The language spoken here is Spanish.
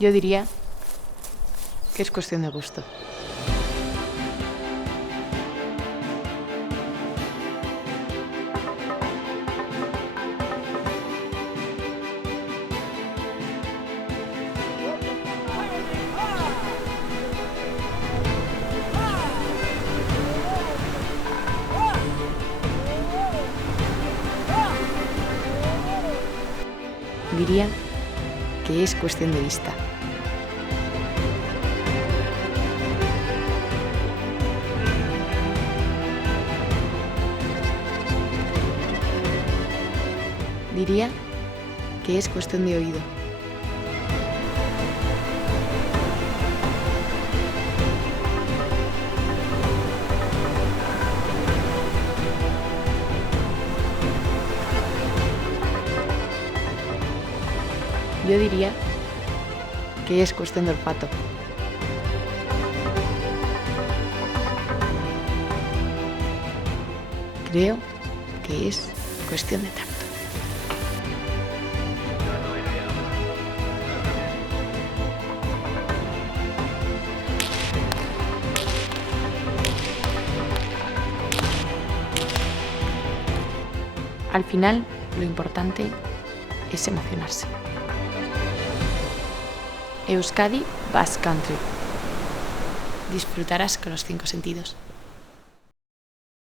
Yo diría que es cuestión de gusto. Diría que es cuestión de vista. Diría que es cuestión de oído. Yo diría que es cuestión de olfato. Creo que es cuestión de tacto. Al final, lo importante es emocionarse. Euskadi Basque Country. Disfrutarás con los 5 sentidos.